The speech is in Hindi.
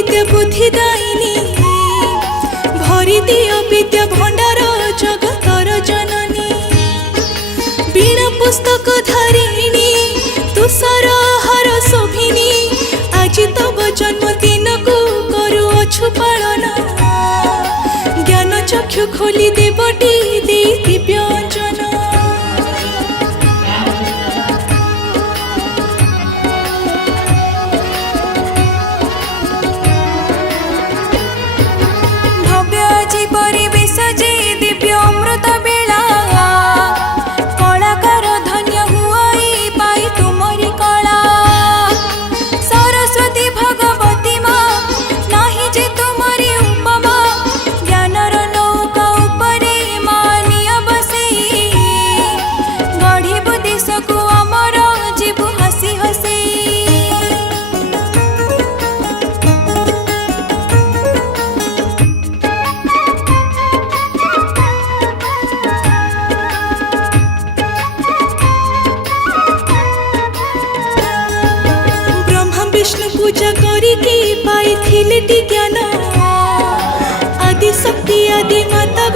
विद्या बुद्धि दायिनी भरी दियो विद्या भंडार जगतर जननी बीणा पुस्तक धारिणी तुषार हार शोभिनी आज तब जन्मदिन को करुअछु पालन ज्ञान चक्षु खोली देवटी दे दिव्यंजन परिवेश जे दिव्य अमृत बेला कलाकार धन्य हुई पाई तुमरी कला सरस्वती भगवती माँ नाही जे तुमरी उपमा ज्ञानर नौका उपरे मानिया बसे गढ़िबु देश को अमर जीवु हसी हसी विष्णु पूजा करिकी पाई ज्ञान आदि शक्ति आदि माता